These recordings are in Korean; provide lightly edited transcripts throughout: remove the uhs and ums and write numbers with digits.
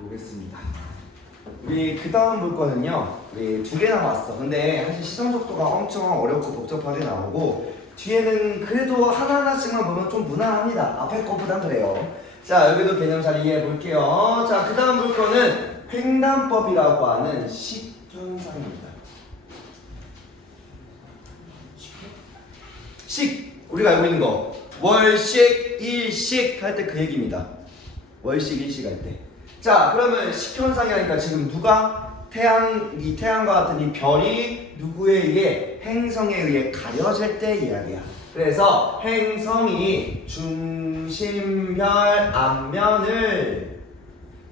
보겠습니다. 우리 그 다음 물건은요, 우리 두 개 남았어. 근데 사실 시선 속도가 엄청 어렵고 복잡하게 나오고 뒤에는 그래도 하나하나씩만 보면 좀 무난합니다. 앞에 거보단 그래요. 자, 여기도 개념 잘 이해해 볼게요. 자, 그 다음 물건은 횡단법이라고 하는 식현상입니다. 식, 우리가 알고 있는 거 월식, 일식 할 때 그 얘기입니다. 월식, 일식 할 때. 자, 그러면 식현상이 하니까 지금 누가 이 태양과 같은 이 별이 누구에 의해 행성에 의해 가려질 때 이야기야. 그래서 행성이 중심별 앞면을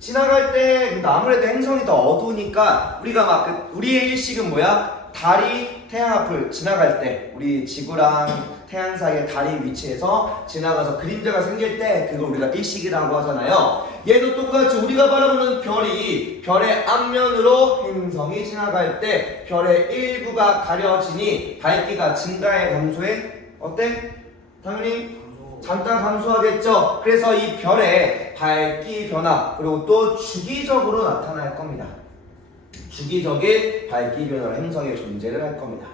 지나갈 때 아무래도 행성이 더 어두우니까 우리가 막 우리의 일식은 뭐야? 달이 태양 앞을 지나갈 때 우리 지구랑 태양 사이에 달이 위치해서 지나가서 그림자가 생길 때 그걸 우리가 일식이라고 하잖아요. 얘도 똑같이 우리가 바라보는 별이 별의 앞면으로 행성이 지나갈 때 별의 일부가 가려지니 밝기가 증가해 감소해? 어때? 당연히 잠깐 감소하겠죠. 그래서 이 별의 밝기 변화 그리고 또 주기적으로 나타날 겁니다. 주기적인 밝기 변화로 행성의 존재를 할 겁니다.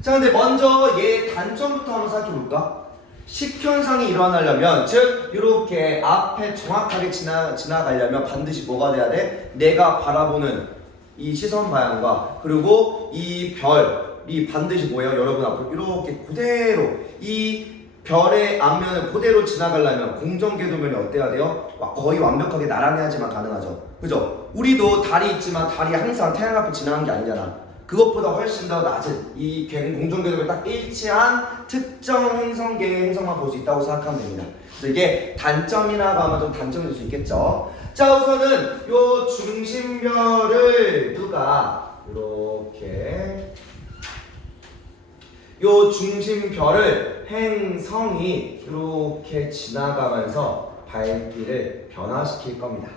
자, 근데 먼저 얘 단점부터 한번 살펴볼까? 식현상이 일어나려면 즉 이렇게 앞에 정확하게 지나가려면 반드시 뭐가 돼야 돼? 내가 바라보는 이 시선 방향과 그리고 이 별이 반드시 뭐예요? 여러분 앞으로 이렇게 그대로 이 별의 앞면을 그대로 지나가려면 공정궤도면이 어때야 돼요? 거의 완벽하게 나란히 하지만 가능하죠. 그죠? 우리도 달이 있지만 달이 항상 태양 앞을 지나가는 게 아니잖아. 그것보다 훨씬 더 낮은 이 공정궤도를 딱 일치한 특정 행성계의 행성만 볼 수 있다고 생각하면 됩니다. 그래서 이게 단점이라고 하면 좀 단점일 수 있겠죠. 자, 우선은 요 중심별을 누가 이렇게 요 중심별을 행성이 이렇게 지나가면서 밝기를 변화시킬 겁니다.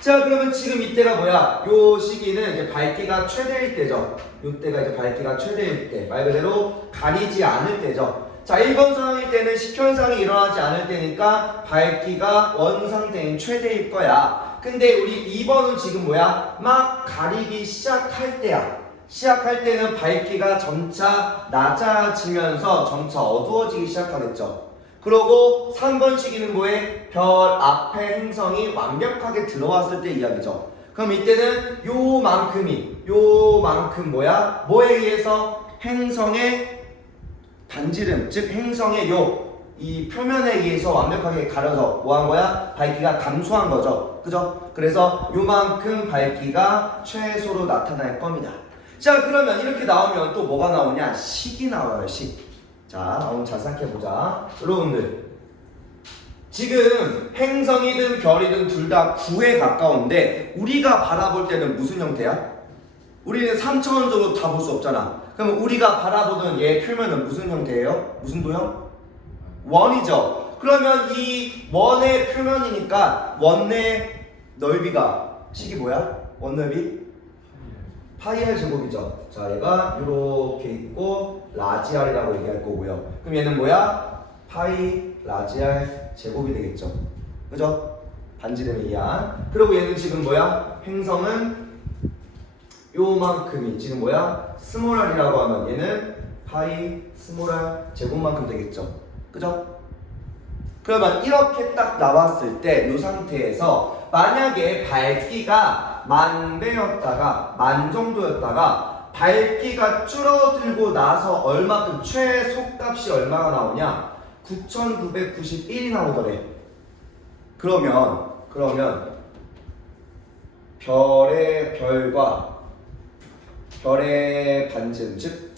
자, 그러면 지금 이때가 뭐야? 요 시기는 이제 밝기가 최대일 때죠. 요때가 이제 밝기가 최대일 때, 말 그대로 가리지 않을 때죠. 자, 1번 상황일 때는 식현상이 일어나지 않을 때니까 밝기가 원상태인 최대일 거야. 근데 우리 2번은 지금 뭐야? 막 가리기 시작할 때야. 시작할 때는 밝기가 점차 낮아지면서 점차 어두워지기 시작하겠죠. 그리고 3번 시기는 뭐해? 별 앞에 행성이 완벽하게 들어왔을 때 이야기죠. 그럼 이때는 요만큼 뭐야? 뭐에 의해서? 행성의 반지름, 즉 행성의 이 표면에 의해서 완벽하게 가려서 뭐 한 거야? 밝기가 감소한 거죠. 그죠? 그래서 요만큼 밝기가 최소로 나타날 겁니다. 자, 그러면 이렇게 나오면 또 뭐가 나오냐? 식이 나와요, 식. 자, 오늘 잘 생각해보자. 여러분들, 지금 행성이든 별이든 둘 다 9에 가까운데 우리가 바라볼 때는 무슨 형태야? 우리는 3차원적으로 다 볼 수 없잖아. 그럼 우리가 바라보는 얘 표면은 무슨 형태예요? 무슨 도형? 원이죠. 그러면 이 원의 표면이니까 원의 넓이가 식이 뭐야? 원 넓이? 파이 r 제곱이죠. 자, 얘가 이렇게 있고 라지 r이라고 얘기할 거고요. 그럼 얘는 뭐야? 파이 라지 r 제곱이 되겠죠. 그죠? 반지름에 의한. 그리고 얘는 지금 뭐야? 행성은 요만큼이 지금 뭐야? 스몰 r이라고 하면 얘는 파이 스몰 r 제곱만큼 되겠죠. 그죠? 그러면 이렇게 딱 나왔을 때 이 상태에서 만약에 밝기가 만배였다가 만 정도였다가 밝기가 줄어들고 나서 얼마큼 최소값이 얼마가 나오냐? 9991이 나오더래. 그러면 별과 별의 반지름 즉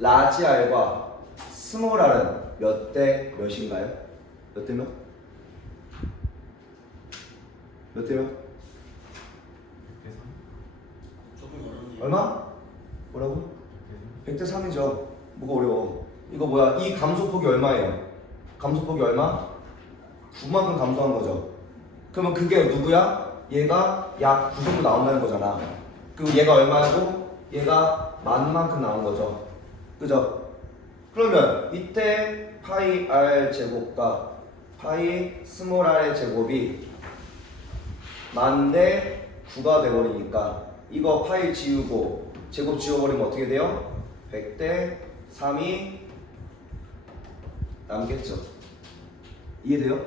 라지 r과 스몰 r은 몇 대 몇인가요? 몇 대 몇? 몇 대 몇? 얼마? 뭐라고? 100대 3이죠. 뭐가 어려워? 이거 뭐야? 이 감소폭이 얼마예요? 감소폭이 얼마? 9만큼 감소한 거죠. 그러면 그게 누구야? 얘가 약 9 정도 나온다는 거잖아. 그리고 얘가 얼마고? 얘가 만만큼 나온 거죠. 그죠? 그러면 이때 파이 r 제곱과 파이 스몰 r의 제곱이 만 대 9가 돼버리니까 이거 파이 지우고 제곱 지워버리면 어떻게 돼요? 100대 3이 남겠죠. 이해돼요?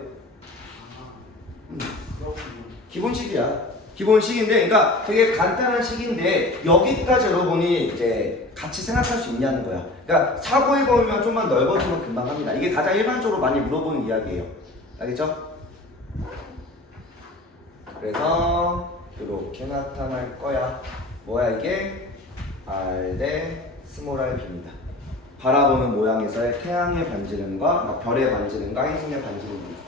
기본식이야. 기본식인데, 그러니까 되게 간단한 식인데 여기까지 여러분이 이제 같이 생각할 수 있냐는 거야. 그러니까 사고의 범위만 좀만 넓어지면 금방 합니다. 이게 가장 일반적으로 많이 물어보는 이야기예요. 알겠죠? 그래서 이렇게 나타날 거야. 뭐야 이게? R 대 스몰 r입니다. 바라보는 모양에서의 태양의 반지름과 별의 반지름과 행성의 반지름입니다.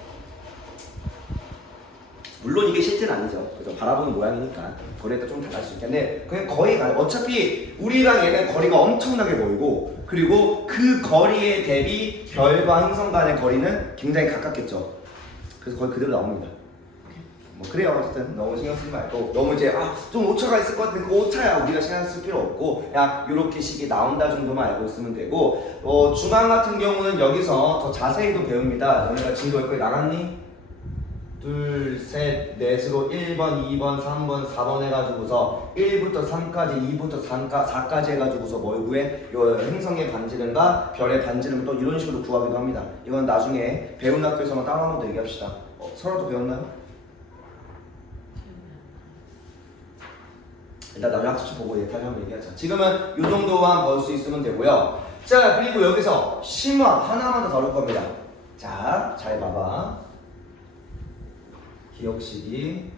물론 이게 실제는 아니죠. 그죠? 바라보는 모양이니까 거리가 좀 달라질 수 있겠네. 그냥 거의 어차피 우리랑 얘는 거리가 엄청나게 멀고, 그리고 그 거리에 대비 별과 행성 간의 거리는 굉장히 가깝겠죠. 그래서 거의 그대로 나옵니다. 뭐 그래요. 어쨌든 너무 신경 쓰지 말고, 너무 이제 좀 오차가 있을 것 같은데 그 오차야 우리가 신경 쓸 필요 없고, 야 요렇게 식이 나온다 정도만 알고 있으면 되고, 중앙 같은 경우는 여기서 더 자세히도 배웁니다. 너네가 진도 몇 개 나갔니? 둘, 셋, 넷으로 1번, 2번, 3번, 4번 해가지고서 1부터 3까지, 2부터 4까지 해가지고서 뭘 구해? 요 행성의 반지름과 별의 반지름을 또 이런 식으로 구하기도 합니다. 이건 나중에 배운 학교에서만 따로 한번 더 얘기합시다. 서로도 배웠나요? 일단 나중에 학습지 보고 다시 한번 얘기하자. 지금은 이 정도만 볼 수 있으면 되고요. 자, 그리고 여기서 심화 하나만 더 다룰 겁니다. 자, 잘 봐봐. 기억식이,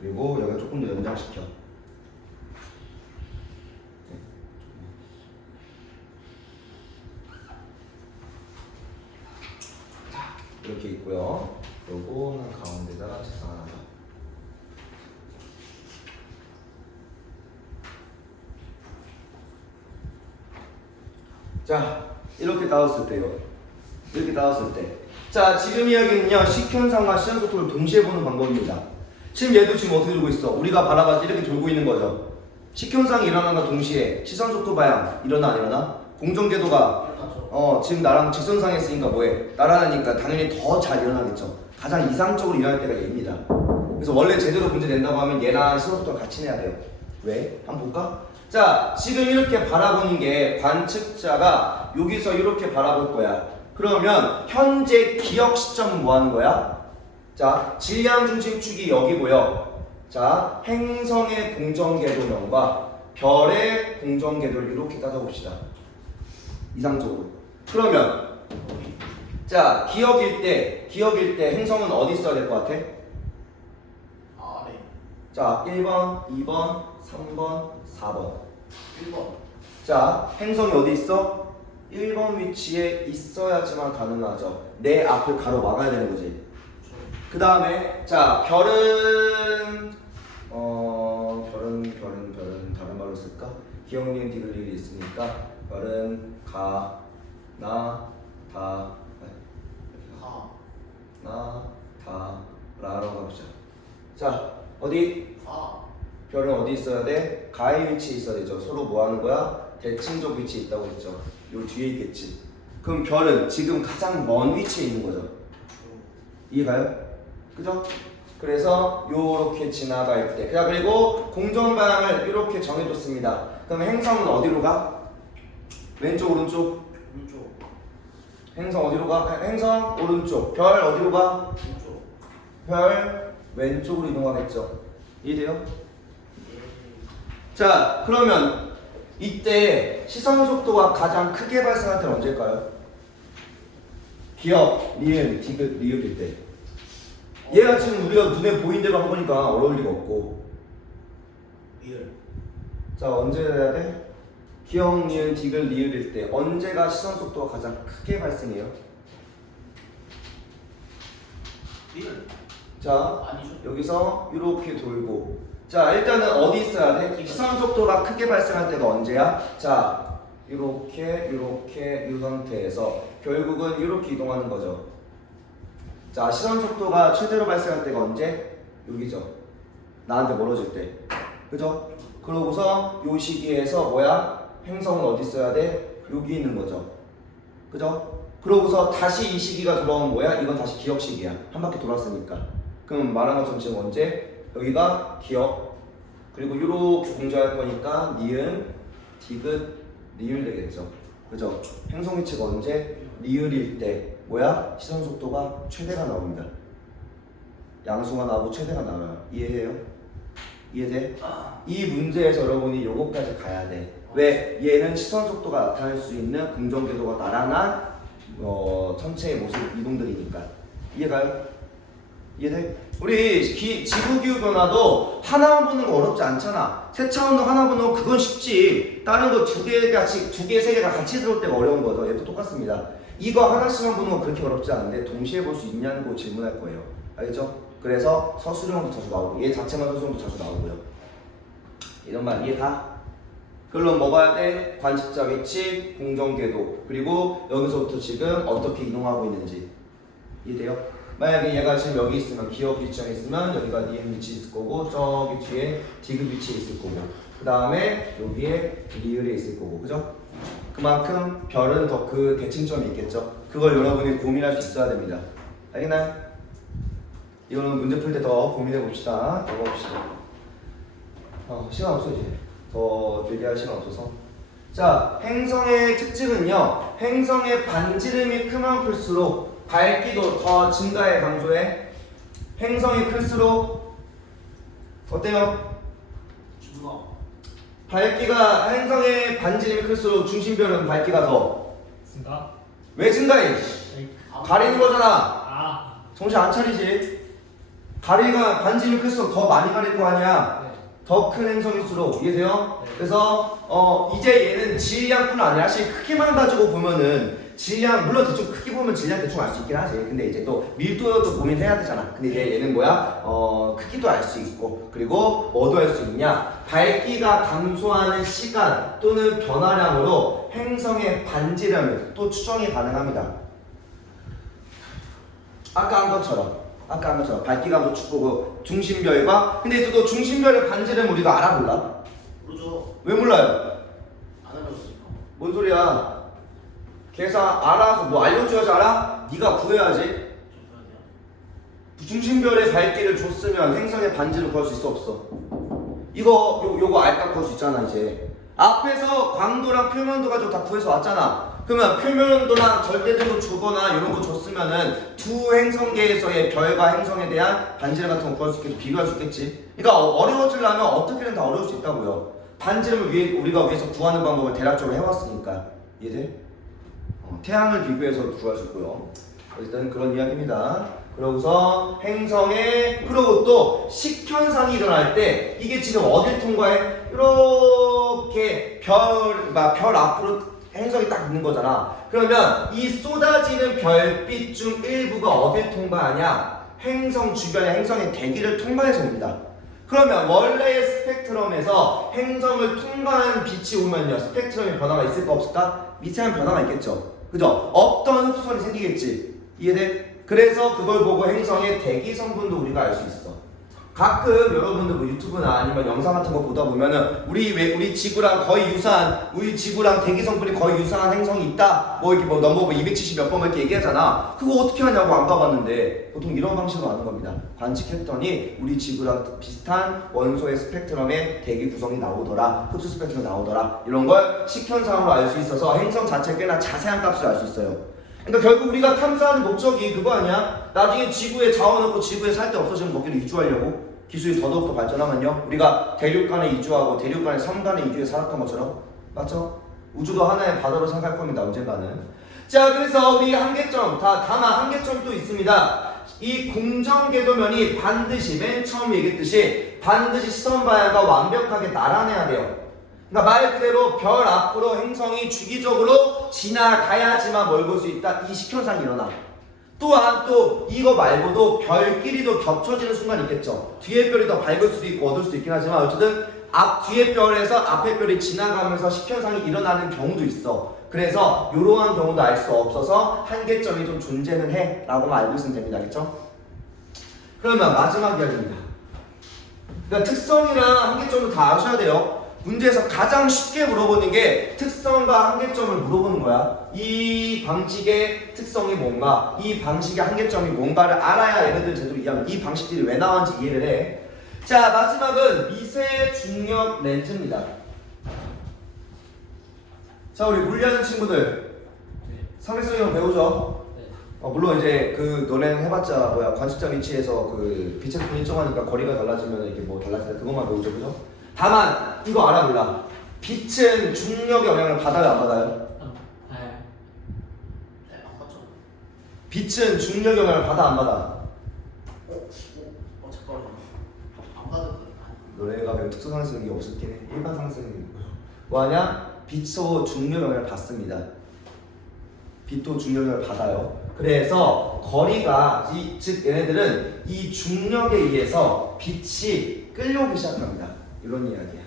그리고 여기 조금 더 연장시켜. 자, 이렇게 있고요. 요거는 가운데다가 책상 하나 더. 자, 이렇게 나왔을 때요. 이렇게 나왔을 때. 자, 지금 이야기는요, 식현상과 시간속도를 동시에 보는 방법입니다. 지금 얘도 지금 어떻게 돌고 있어? 우리가 바라봐서 이렇게 돌고 있는 거죠. 식현상이 일어나는 동시에 시선속도 방향 일어나 안 일어나? 공정궤도가 지금 나랑 직선상에 있으니까 뭐해? 날아가니까 당연히 더 잘 일어나겠죠. 가장 이상적으로 일어날 때가 얘입니다. 그래서 원래 제대로 문제 낸다고 하면 얘랑 시선속도를 같이 내야 돼요. 왜? 한번 볼까? 자, 지금 이렇게 바라보는 게 관측자가 여기서 이렇게 바라볼 거야. 그러면 현재 기억 시점은 뭐 하는 거야? 자, 질량 중심축이 여기고요. 자, 행성의 공정궤도면과 별의 공정궤도를 이렇게 따져봅시다. 이상적으로. 그러면 자, 기억일 때 행성은 어디 있어야 될 것 같아? 아래. 자, 1번, 2번, 3번, 4번. 1번. 자, 행성이 어디 있어? 1번 위치에 있어야지만 가능하죠. 내 앞을 가로막아야 되는 거지. 그 다음에 자, 별은 다른 말로 쓸까? 기억, 니은, 디귿, 리을이 있으니까 별은 가, 나, 다, 라로 가보자. 자, 어디? 별은 어디 있어야 돼? 가의 위치에 있어야 되죠. 서로 뭐 하는 거야? 대칭적 위치에 있다고 했죠. 요 뒤에 있겠지. 그럼 별은 지금 가장 먼 위치에 있는 거죠. 이해가요? 그죠? 그래서 요렇게 지나갈 때. 그리고 공정 방향을 이렇게 정해줬습니다. 그럼 행성은 어디로 가? 왼쪽, 오른쪽? 오른쪽. 행성 어디로 가? 행성 오른쪽. 별 어디로 가? 왼쪽. 별 왼쪽으로 이동하겠죠. 이해돼요? 자, 그러면 이때 시선 속도가 가장 크게 발생할 때는 언제일까요? 기억, 니은, 디귿, 리을일 때. 얘가 지금 우리가 눈에 보인 대로 해보니까 어려울 리가 없고. 리을. 자, 언제 해야 돼? 기억, 니은, 디귿, 리을일 때 언제가 시선 속도가 가장 크게 발생해요? 리을. 자, 아니죠. 여기서 이렇게 돌고. 자, 일단은 어디 있어야 돼? 시선 속도가 크게 발생할 때가 언제야? 자, 이렇게 이 상태에서 결국은 이렇게 이동하는 거죠. 자, 시선 속도가 최대로 발생할 때가 언제? 여기죠. 나한테 멀어질 때. 그죠? 그러고서 요 시기에서 뭐야? 행성은 어디 있어야 돼? 여기 있는 거죠. 그죠? 그러고서 다시 이 시기가 돌아오면 뭐야? 이건 다시 기억 시기야. 한 바퀴 돌았으니까. 그럼 말한 것처럼 지금 언제? 여기가 기억, 그리고 이렇게 공조할 거니까 니은, 디귿, 리을 되겠죠. 그죠? 행성 위치가 언제? 리을일 때 뭐야? 시선 속도가 최대가 나옵니다. 양수가 나오고 최대가 나와요. 이해해요? 이해돼? 이 문제에서 여러분이 요거까지 가야 돼. 왜? 얘는 시선 속도가 나타낼 수 있는 긍정궤도가 나란한 천체의 모습 이동들이니까. 이해가요? 이해돼? 우리 지구 기후 변화도 하나만 보는 거 어렵지 않잖아. 세차원도 하나 보는 거 그건 쉽지. 다른 거 두 개, 세 개가 같이 들어올 때가 어려운 거죠. 얘도 똑같습니다. 이거 하나씩만 보는 거 그렇게 어렵지 않은데 동시에 볼 수 있냐는 거 질문할 거예요. 알겠죠? 그래서 서술형도 자주 나오고 얘 자체만 서술형도 자주 나오고요. 이런 말 이해 가? 그럼 뭐 봐야 돼? 관측자 위치, 공정궤도, 그리고 여기서부터 지금 어떻게 이동하고 있는지 이해돼요? 만약에 얘가 지금 여기 있으면 기억 위치에 있으면 여기가 니은 위치 있을 거고 저기 뒤에 디귿 위치에 있을 거고 그 다음에 여기에 리을에 있을 거고 그죠? 그만큼 별은 더 그 대칭점이 있겠죠? 그걸 여러분이 고민할 수 있어야 됩니다. 알겠나요? 이거는 문제 풀 때 더 고민해 봅시다. 더 봅시다. 시간 없어 이제. 더 얘기할 시간 없어서. 자, 행성의 특징은요. 행성의 반지름이 크면 클수록 밝기도 더 증가해 감소해. 행성이 클수록 어때요? 중간. 밝기가 행성의 반지름이 클수록 중심별은 밝기가 더 증가? 왜 증가해? 가리는 거잖아. 아. 정신 안 차리지? 가리가 반지름이 클수록 더 많이 가릴 거 아니야. 네. 더 큰 행성일수록 이해돼요? 네. 그래서 이제 얘는 질량뿐 아니라 사실 크기만 가지고 보면은 질량 물론 대충 크기 보면 질량 대충 알 수 있긴 하지. 근데 이제 또 밀도도 고민해야 되잖아. 근데 이제 얘는 뭐야? 크기도 알 수 있고 그리고 뭐도 할 수 있냐? 밝기가 감소하는 시간 또는 변화량으로 행성의 반지름을 또 추정이 가능합니다. 아까 한 것처럼 밝기가 뭐 축구고 중심별과 근데 또 중심별의 반지름 우리가 알아 몰라? 모르죠. 왜 몰라요? 안 알려줬으니까. 뭔 소리야? 계산 알아서 뭐 알려줘야지 알아? 네가 구해야지. 좀 해야 돼요. 중심별의 밝기를 줬으면 행성의 반지를 구할 수 있어 없어? 요거 알딱 구할 수 있잖아 이제. 앞에서 광도랑 표면도 가지고 다 구해서 왔잖아. 그러면 표면도랑 절대등도 주거나 이런 거 줬으면은 두 행성계에서의 별과 행성에 대한 반지름 같은 거 구할 수 있겠지, 비교할 수 있겠지. 그러니까 어려워지려면 어떻게든 다 어려울 수 있다고요. 반지름을 우리가 위해서 구하는 방법을 대략적으로 해왔으니까. 이해돼? 태양을 비교해서 구할 수 있고요. 어쨌든 그런 이야기입니다. 그러고서 행성의 그리고 또 식현상이 일어날 때 이게 지금 어딜 통과해? 이렇게 별 앞으로 행성이 딱 있는 거잖아. 그러면 이 쏟아지는 별빛 중 일부가 어딜 통과하냐? 행성 주변의 행성의 대기를 통과해서 옵니다. 그러면 원래의 스펙트럼에서 행성을 통과하는 빛이 오면요 스펙트럼의 변화가 있을까 없을까? 미세한 변화가 있겠죠. 그죠? 없던 흡수선이 생기겠지. 이해돼? 그래서 그걸 보고 행성의 대기 성분도 우리가 알 수 있어. 가끔 여러분들 뭐 유튜브나 아니면 영상 같은 거 보다 보면은 우리 지구랑 거의 유사한 우리 지구랑 대기 성분이 거의 유사한 행성이 있다. 뭐 이렇게 뭐 넘버 270 몇 번 이렇게 얘기하잖아. 그거 어떻게 하냐고 안 가봤는데 보통 이런 방식으로 하는 겁니다. 관측했더니 우리 지구랑 비슷한 원소의 스펙트럼의 대기 구성이 나오더라. 흡수 스펙트럼이 나오더라. 이런 걸 식현상으로 알 수 있어서 행성 자체 꽤나 자세한 값을 알 수 있어요. 그러니까 결국 우리가 탐사하는 목적이 그거 아니야? 나중에 지구에 자원 없고 지구에 살 데 없어지면 거기로 이주하려고? 기술이 더더욱더 발전하면요 우리가 대륙간에 이주하고 대륙간에 섬간에 이주해 살았던 것처럼 맞죠? 우주도 하나의 바다로 생각할 겁니다 언젠가는. 자 그래서 우리 한계점 다만 한계점이 또 있습니다. 이 공정궤도면이 반드시 맨 처음 얘기했듯이 반드시 시선 방향과 완벽하게 나란해야 돼요. 그러니까 말 그대로 별 앞으로 행성이 주기적으로 지나가야지만 뭘 볼 수 있다. 이 식현상이 일어나. 또한 또 이거 말고도 별끼리도 겹쳐지는 순간이 있겠죠. 뒤에 별이 더 밝을 수도 있고 어두울 수도 있긴 하지만 어쨌든 뒤에 별에서 앞에 별이 지나가면서 식현상이 일어나는 경우도 있어. 그래서 이러한 경우도 알 수 없어서 한계점이 좀 존재는 해 라고만 알고 있으면 됩니다. 알겠죠? 그러면 마지막 이야기입니다. 그러니까 특성이랑 한계점을 다 아셔야 돼요. 문제에서 가장 쉽게 물어보는 게 특성과 한계점을 물어보는 거야. 이 방식의 특성이 뭔가, 이 방식의 한계점이 뭔가를 알아야 얘네들 제대로 이해하면 이 방식들이 왜 나왔는지 이해를 해. 자, 마지막은 미세 중력 렌즈입니다. 자, 우리 물리하는 친구들 네. 상대성형 배우죠? 네. 물론 이제 그 너네는 해봤자 관측자 위치에서 그 빛의 속도 일정하니까 거리가 달라지면 이게 뭐 달라지다 그것만 배우죠, 그죠? 다만 이거 알아 몰라? 빛은 중력의 영향을 받아요, 안 받아요? 네. 네, 안 봤죠? 빛은 중력 영향을 받아, 안 받아? 잠깐만요. 안 받을 거 너네가 배운 특수 상승이 없었긴 해. 일반 상승이 있고요. 뭐하냐? 빛도 중력 영향을 받습니다. 빛도 중력 영향을 받아요. 그래서 거리가 즉 얘네들은 이 중력에 의해서 빛이 끌려오기 시작합니다. 이런 이야기야.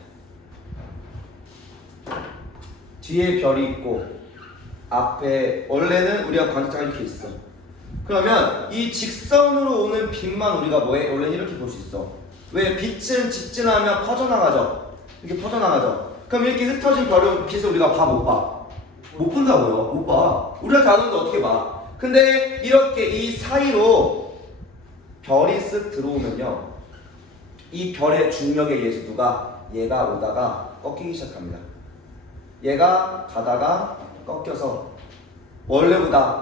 뒤에 별이 있고 앞에 원래는 우리가 관측자가 이렇게 있어. 그러면 이 직선으로 오는 빛만 우리가 뭐해? 원래는 이렇게 볼 수 있어. 왜? 빛은 직진하면 퍼져나가죠. 이렇게 퍼져나가죠. 그럼 이렇게 흩어진 빛을 우리가 못 봐. 못 본다고요. 못 봐. 우리가 다 아는데 어떻게 봐? 근데 이렇게 이 사이로 별이 쓱 들어오면요, 이 별의 중력에 의해서 얘가 오다가 꺾이기 시작합니다. 얘가 가다가 꺾여서 원래보다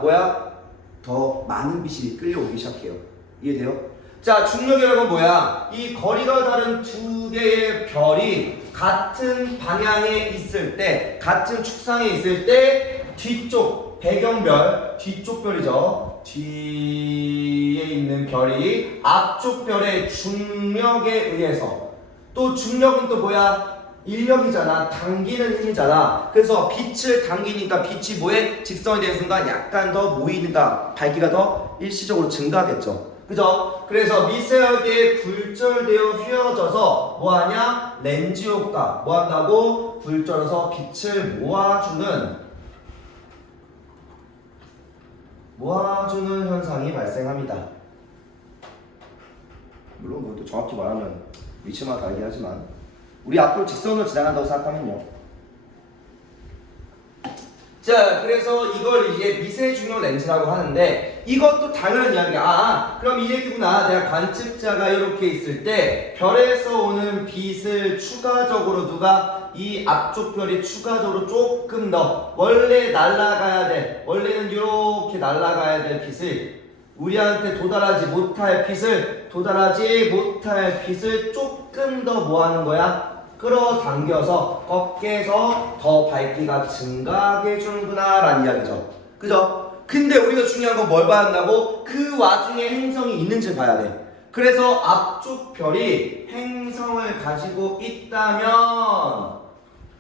더 많은 빛이 끌려오기 시작해요. 이해돼요? 자, 중력이라는 건 뭐야? 이 거리가 다른 두 개의 별이 같은 방향에 있을 때, 같은 축상에 있을 때 뒤쪽 배경별, 뒤쪽 별이죠. 뒤에 있는 별이 앞쪽 별의 중력에 의해서, 또 중력은 또 뭐야? 인력이잖아. 당기는 힘이잖아. 그래서 빛을 당기니까 빛이 뭐에? 직선이 되는 순간 약간 더 모이니까 밝기가 더 일시적으로 증가하겠죠. 그죠? 그래서 미세하게 굴절되어 휘어져서 뭐하냐? 렌즈 효과. 뭐한다고? 굴절해서 빛을 모아주는 현상이 발생합니다. 물론 그것도 정확히 말하면 위치마다 다르긴 하지만 우리 앞으로 직선으로 지나간다고 생각하면요. 자, 그래서 이걸 이제 미세 중력 렌즈라고 하는데 이것도 당연한 이야기야. 그럼 이 얘기구나. 내가 관측자가 이렇게 있을 때 별에서 오는 빛을 추가적으로 누가 이 앞쪽 별이 추가적으로 조금 더 원래는 이렇게 날아가야 될 빛을 우리한테 도달하지 못할 빛을 조금 더 뭐 하는 거야? 끌어당겨서 꺾여서 더 밝기가 증가하게 해주는구나 라는 이야기죠. 그죠? 근데 우리가 중요한 건 뭘 봐야 한다고? 그 와중에 행성이 있는지 봐야 돼. 그래서 앞쪽 별이 행성을 가지고 있다면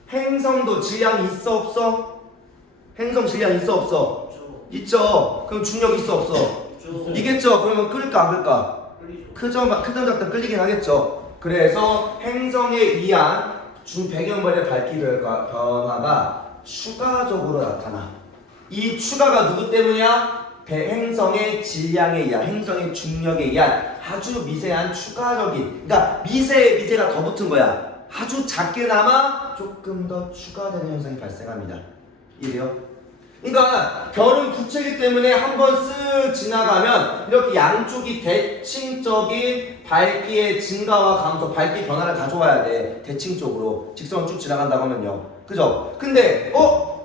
행성도 질량이 있어 없어? 행성 질량 있어 없어? 있죠. 그럼 중력 있어 없어? 있겠죠. 그러면 끌까 안 끌까? 크든 작든 끌리긴 하겠죠. 그래서 행성에 의한 배경별의 밝기 변화가 추가적으로 나타나. 이 추가가 누구 때문이야? 행성의 질량에 의한, 행성의 중력에 의한 아주 미세한 추가적인, 그러니까 미세가 더 붙은 거야. 아주 작게나마 조금 더 추가되는 현상이 발생합니다. 이해돼요? 그러니까 별은 구체이기 때문에 한번 쓱 지나가면 이렇게 양쪽이 대칭적인 밝기의 증가와 감소, 밝기 변화를 가져와야 돼. 대칭적으로 직선을 쭉 지나간다고 하면요. 그죠? 근데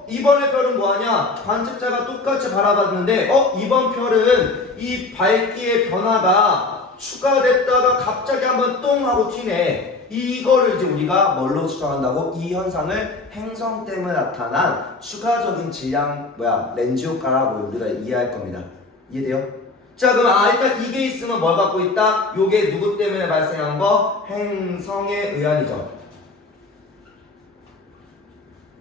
이번에 별은 뭐하냐? 관측자가 똑같이 바라봤는데 이번 별은 이 밝기의 변화가 추가됐다가 갑자기 한번 똥 하고 튀네. 이거를 이제 우리가 뭘로 추정한다고? 이 현상을 행성 때문에 나타난 추가적인 질량 렌즈 효과라고 우리가 이해할 겁니다. 이해돼요? 자, 그럼 일단 이게 있으면 뭘 갖고 있다? 요게 누구 때문에 발생한 거? 행성에 의한이죠.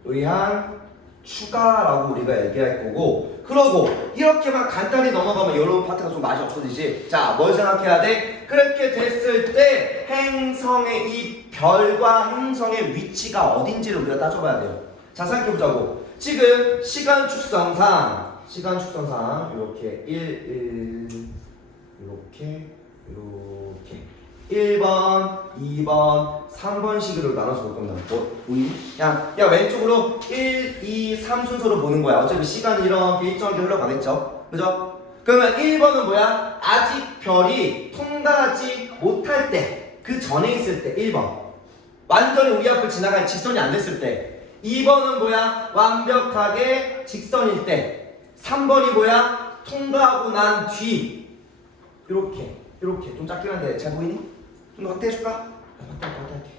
의한 추가라고 우리가 얘기할 거고, 그러고 이렇게만 간단히 넘어가면 이런 파트가 좀 맛이 없어지지. 자, 뭘 생각해야 돼? 그렇게 됐을 때 행성의 이 별과 행성의 위치가 어딘지를 우리가 따져봐야 돼요. 자, 생각해보자고. 지금 시간 축성상 이렇게 1번, 2번, 3번식으로 나눠서 볼 겁니다. 보이니? 야, 왼쪽으로 1, 2, 3 순서로 보는 거야. 어차피 시간은 이렇게 일정하게 흘러가겠죠? 그죠? 그러면 1번은 뭐야? 아직 별이 통달하지 못할 때 그 전에 있을 때 1번 완전히 우리 앞을 지나갈 직선이 안 됐을 때 2번은 뭐야? 완벽하게 직선일 때 3번이 뭐야? 통과하고 난 뒤 이렇게 좀 작긴 한데 잘 보이니? 좀 더 확대해줄까? 확대할게.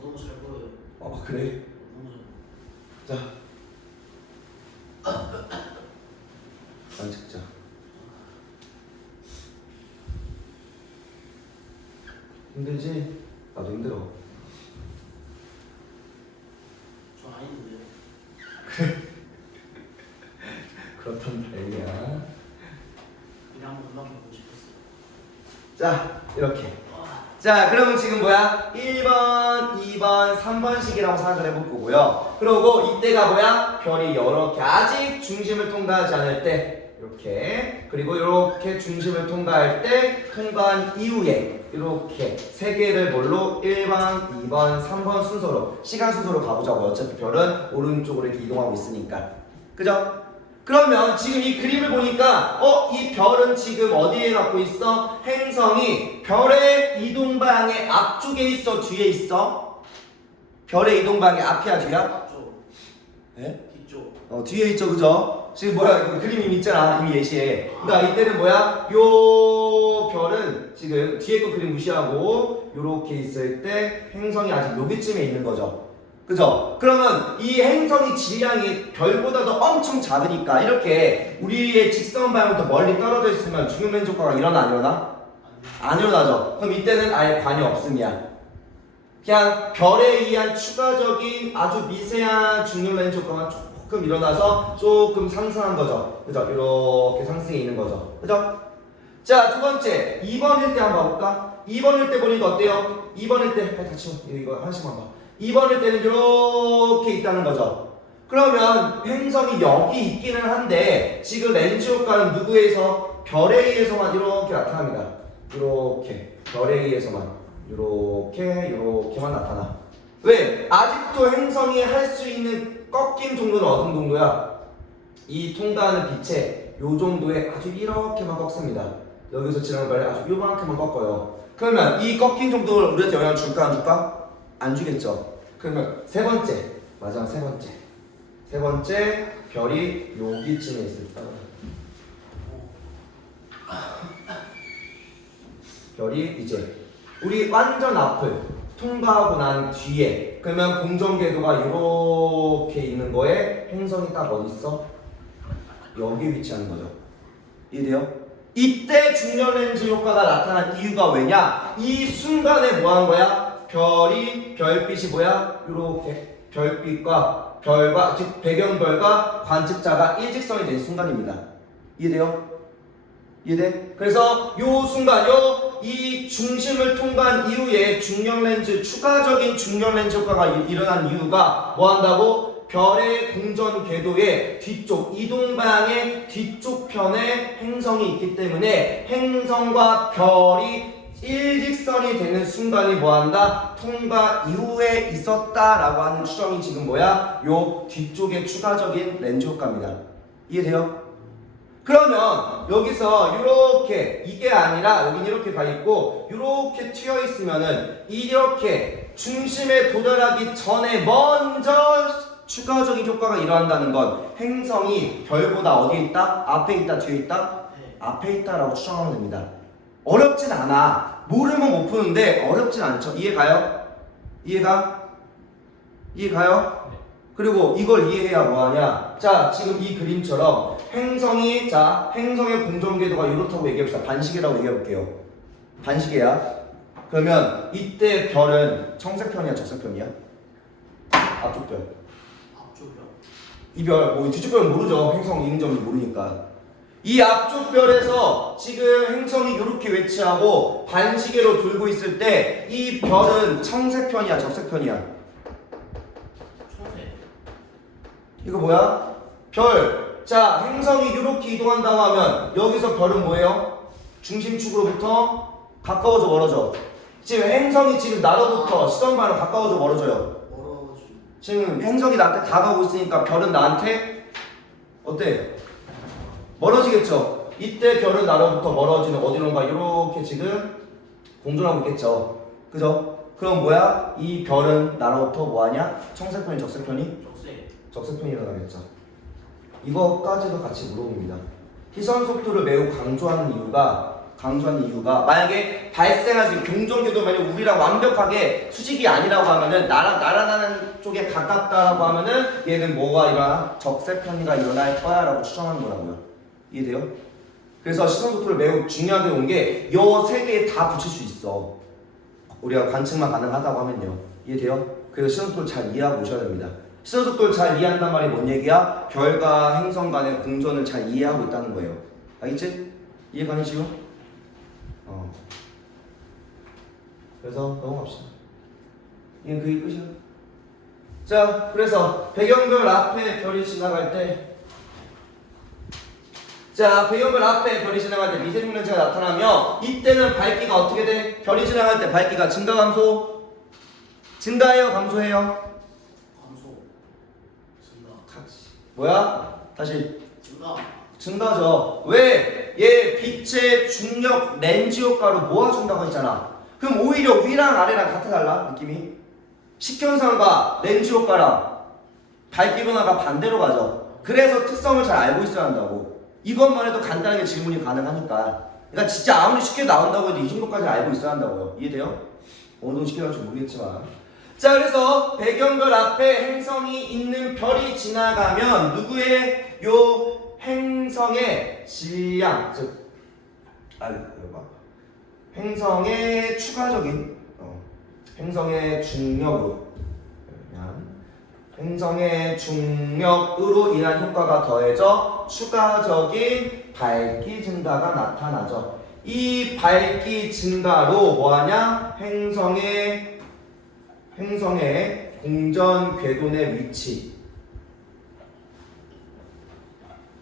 너무 잘 보여요. 그래? 너무 자 안 찍자. 힘들지? 나도 힘들어. 저 아닌데요. 그렇단 다행이야. 그냥 한번 금방 보고 싶었어요. 자 이렇게. 자 그러면 지금 뭐야? 1번, 2번, 3번씩이라고 생각을 해볼 거고요. 그리고 이때가 뭐야? 별이 이렇게 아직 중심을 통과하지 않을 때 이렇게, 그리고 이렇게 중심을 통과할 때 통과한 이후에 이렇게 세 개를 뭘로? 1번, 2번, 3번 순서로 시간 순서로 가보자고. 어차피 별은 오른쪽으로 이렇게 이동하고 있으니까. 그죠? 그러면 지금 이 그림을 보니까 이 별은 지금 어디에 갖고 있어? 행성이 별의 이동 방향의 앞쪽에 있어, 뒤에 있어? 별의 이동 방향의 앞이야, 뒤야? 뒤쪽. 예? 뒤쪽. 뒤에 있죠, 그죠? 지금 뭐야, 이거 그림이 이미 있잖아, 이미 예시에. 그러니까 이때는 뭐야? 요 별은 지금 뒤에 거 그림 무시하고 요렇게 있을 때 행성이 아직 여기쯤에 있는 거죠. 그죠? 그러면 이 행성이 질량이 별보다도 엄청 작으니까 이렇게 우리의 직선 방향부터 멀리 떨어져 있으면 중력렌즈 효과가 일어나 안 일어나? 안 일어나죠. 그럼 이때는 아예 관이 없음이야. 그냥 별에 의한 추가적인 아주 미세한 중력렌즈 효과만 조금 일어나서 조금 상승한 거죠. 그죠? 이렇게 상승해 있는 거죠. 그죠? 자, 두 번째 2번일 때 한번 봐볼까? 2번일 때 보니까 어때요? 2번일 때 같이 이거 하나씩만 봐. 2번일 때는 이렇게 있다는 거죠. 그러면 행성이 여기 있기는 한데 지금 렌즈 효과는 누구에서? 별에 의해서만 이렇게 나타납니다. 이렇게 별에 의해서만 이렇게만 나타나. 왜? 아직도 행성이 할 수 있는 꺾임 정도는 어느 정도야? 이 통과하는 빛의 요 정도에 아주 이렇게만 꺾습니다. 여기서 지나는 별에 아주 요만큼만 꺾어요. 그러면 이 꺾인 정도를 우리한테 영향을 줄까 안 줄까? 안 주겠죠. 그러면 세 번째, 마지막 세 번째 별이 여기쯤에 있을 거야. 별이 이제 우리 완전 앞을 통과하고 난 뒤에, 그러면 공전궤도가 이렇게 있는 거에 행성이 딱 어디 있어? 여기 위치하는 거죠. 이해돼요? 이때 중력렌즈 효과가 나타난 이유가 왜냐? 이 순간에 뭐 한 거야? 별빛이 뭐야? 이렇게 별빛과 별과, 즉 배경별과 관측자가 일직선이 된 순간입니다. 이해돼요? 이해돼? 그래서 요 순간, 이 중심을 통과한 이후에 추가적인 중력렌즈 효과가 일어난 이유가 뭐 한다고? 별의 공전 궤도의 뒤쪽, 이동 방향의 뒤쪽 편에 행성이 있기 때문에 행성과 별이 일직선이 되는 순간이 뭐한다? 통과 이후에 있었다라고 하는 추정이 지금 뭐야? 요 뒤쪽에 추가적인 렌즈 효과입니다. 이해돼요? 그러면 여기서 이렇게 이게 아니라 여긴 이렇게 가 있고 이렇게 튀어 있으면은 이렇게 중심에 도달하기 전에 먼저 추가적인 효과가 일어난다는 건 행성이 별보다 어디에 있다? 앞에 있다? 뒤에 있다? 네. 앞에 있다라고 추정하면 됩니다. 어렵진 않아. 모르면 못 푸는데 어렵진 않죠. 이해가요? 이해가요? 네. 그리고 이걸 이해해야 뭐하냐? 자, 지금 이 그림처럼 행성의 공전궤도가 이렇다고 얘기해봅시다. 반시계라고 얘기해볼게요. 반시계야. 그러면 이때 별은 청색편이야, 적색편이야? 앞쪽 별. 앞쪽이요? 이 별, 뭐 뒤쪽 별은 모르죠. 행성 있는 점을 모르니까. 이 앞쪽 별에서 지금 행성이 이렇게 위치하고 반시계로 돌고 있을 때 이 별은 청색편이야, 적색편이야? 청색. 이거 뭐야? 별. 자, 행성이 이렇게 이동한다고 하면 여기서 별은 뭐예요? 중심축으로부터 가까워져 멀어져. 지금 행성이 지금 나로부터 시선 방향 가까워져 멀어져요. 멀어가지고. 지금 행성이 나한테 다가오고 있으니까 별은 나한테 어때? 멀어지겠죠? 이때 별은 나로부터 멀어지는 어디론가 이렇게 지금 공존하고 있겠죠. 그죠? 그럼 뭐야? 이 별은 나로부터 뭐하냐? 청색편이 적색편이? 적색편이 일어나겠죠. 이거까지도 같이 물어봅니다. 시선 속도를 매우 강조하는 이유가 만약에 발생할 수 있는 공정궤도 만약 우리랑 완벽하게 수직이 아니라고 하면은 날아가는 쪽에 가깝다라고 하면은 얘는 뭐가 일어나? 적색편이가 일어날 거야라고 추정하는 거라고요. 이해돼요? 그래서 시선 속도를 매우 중요하게 온 게 요 세 개에 다 붙일 수 있어. 우리가 관측만 가능하다고 하면요. 이해돼요? 그래서 시선 속도를 잘 이해하고 오셔야 됩니다. 시선 속도를 잘 이해한단 말이 뭔 얘기야? 별과 행성 간의 공전을 잘 이해하고 있다는 거예요. 알겠지? 이해가니 지금? 그래서 넘어갑시다. 이게 그게 끝이야. 자, 그래서 배경별 앞에 별이 지나갈 때, 배경별 앞에 별이 지나갈 때 미세중 렌즈가 나타나면 이때는 밝기가 어떻게 돼? 별이 지나갈 때 밝기가 증가 감소? 증가해요? 감소해요? 감소. 증가. 뭐야? 다시 증가. 증가죠. 왜? 얘 빛의 중력 렌즈 효과로 모아준다고 했잖아. 그럼 오히려 위랑 아래랑 같아 달라 느낌이? 식현상과 렌즈 효과랑 밝기 변화가 반대로 가죠. 그래서 특성을 잘 알고 있어야 한다고. 이것만 해도 간단하게 질문이 가능하니까. 그러니까 진짜 아무리 쉽게 나온다고 해도 이 정도까지 알고 있어야 한다고요. 이해돼요? 어느 정도 쉽게 나올지 모르겠지만. 자, 그래서 배경별 앞에 행성이 있는 별이 지나가면 누구의 요 행성의 질량, 즉, 행성의 추가적인, 행성의 중력으로, 행성의 중력으로 인한 효과가 더해져 추가적인 밝기 증가가 나타나죠. 이 밝기 증가로 뭐하냐? 행성의 공전 궤도의 위치.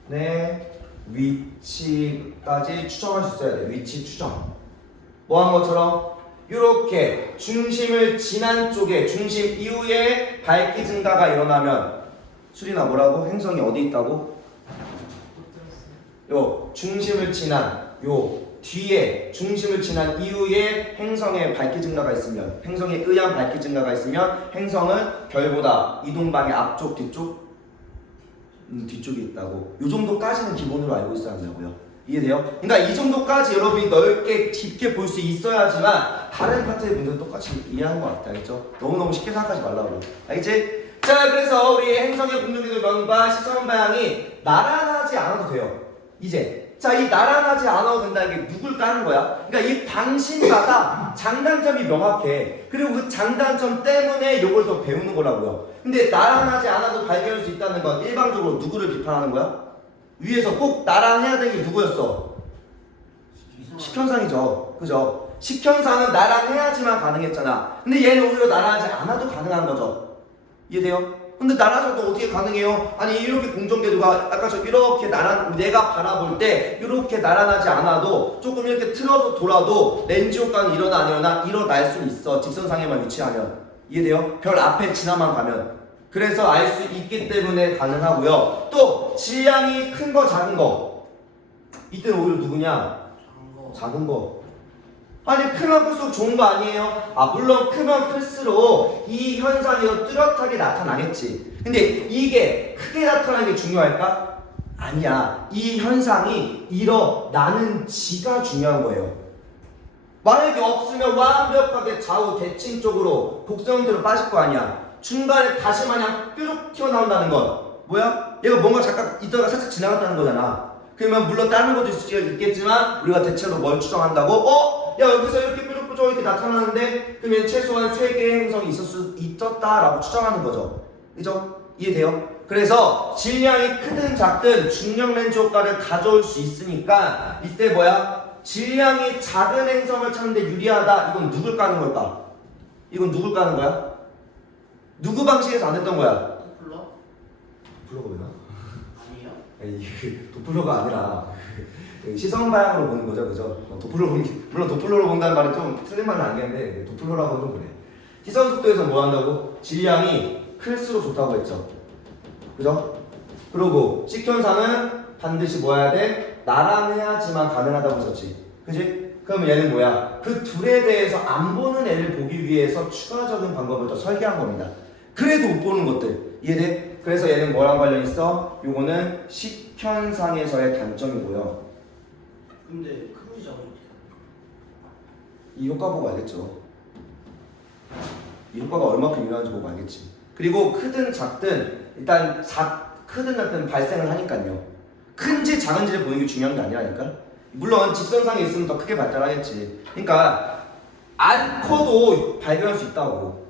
네, 위치까지 추정할 수 있어야 돼. 위치 추정. 뭐 한 것처럼 이렇게 중심을 지난 쪽에 중심 이후에 밝기 증가가 일어나면 수리나 뭐라고? 행성이 어디 있다고? 요 중심을 지난 요 뒤에 중심을 지난 이후에 행성의 밝기 증가가 있으면 행성에 의한 밝기 증가가 있으면 행성은 별보다 이동방의 앞쪽 뒤쪽 뒤쪽에 있다고. 이 정도까지는 기본으로 알고 있어야 한다고요. 이해돼요? 그러니까 이 정도까지 여러분이 넓게 깊게 볼 수 있어야지만 다른 파트의 문제도 똑같이 이해하는 것 같아. 알겠죠? 너무너무 쉽게 생각하지 말라고. 알겠지? 자, 그래서 우리 행성의 공중궤도 면과 시선 방향이 나란하지 않아도 돼요. 이제 자, 이 나란하지 않아도 된다는 게 누굴 까는 거야? 그러니까 이 방신마다 장단점이 명확해. 그리고 그 장단점 때문에 이걸 더 배우는 거라고요. 근데 나란하지 않아도 발견할 수 있다는 건 일방적으로 누구를 비판하는 거야? 위에서 꼭 나란해야 되는 게 누구였어? 식현상이죠. 그죠? 식현상은 나란해야지만 가능했잖아. 근데 얘는 오히려 나란하지 않아도 가능한 거죠. 이해돼요? 근데 나란해도 어떻게 가능해요? 아니 이렇게 공정궤도가 아까처럼 이렇게 내가 바라볼 때 이렇게 나란하지 않아도 조금 이렇게 틀어서 돌아도 렌즈 효과는 일어나 안 일어나? 일어날 수 있어. 직선상에만 위치하면. 이해돼요? 별 앞에 지나만 가면. 그래서 알 수 있기 때문에 가능하고요. 또 질량이 큰 거 작은 거 이때는 오히려 누구냐? 작은 거. 아니 크면 클수록 좋은 거 아니에요? 물론 크면 클수록 이 현상이 더 뚜렷하게 나타나겠지. 근데 이게 크게 나타나는 게 중요할까? 아니야. 이 현상이 일어나는지가 중요한 거예요. 만약에 없으면 완벽하게 좌우 대칭 쪽으로 곡선 형태로 빠질 거 아니야. 중간에 다시 마냥 뾰족 튀어나온다는 건 뭐야? 얘가 뭔가 잠깐 있다가 살짝 지나갔다는 거잖아. 그러면 물론 다른 것도 있겠지만 우리가 대체로 뭘 추정한다고? 야 여기서 이렇게 뾰족뾰족 이렇게 나타나는데 그러면 최소한 3개의 행성이 있었다라고 추정하는 거죠. 그죠? 이해돼요? 그래서 질량이 크든 작든 중력 렌즈 효과를 가져올 수 있으니까 이때 뭐야? 질량이 작은 행성을 찾는데 유리하다. 이건 누굴 까는 걸까? 이건 누굴 까는 거야? 누구 방식에서 안 했던 거야? 도플러가 왜나? 아니에요? 아니 도플러가 아니라 시선 방향으로 보는 거죠, 그죠? 도플러 물론 도플러로 본다는 말이 좀 틀린 말은 아니겠는데 도플러라고 좀 그래. 시선 속도에서 뭐 한다고? 질량이 클수록 좋다고 했죠, 그죠? 그리고 식현상은 반드시 뭐 해야 돼? 나란해야지만 가능하다고 했었지, 그지? 그러면 얘는 뭐야? 그 둘에 대해서 안 보는 애를 보기 위해서 추가적인 방법을 또 설계한 겁니다. 그래도 못 보는 것들 이해돼? 그래서 얘는 뭐랑 관련 있어? 요거는 식현상에서의 단점이고요. 근데 큰 문제 어떻게? 이 효과 보고 알겠죠? 이 효과가 얼마큼 유효한지 보고 알겠지. 그리고 크든 작든 일단 크든 작든 발생을 하니까요. 큰지 작은지를 보는 게 중요한 게 아니라니까. 물론 직선상에 있으면 더 크게 발달하겠지. 그러니까 안 커도 발견할 수 있다고.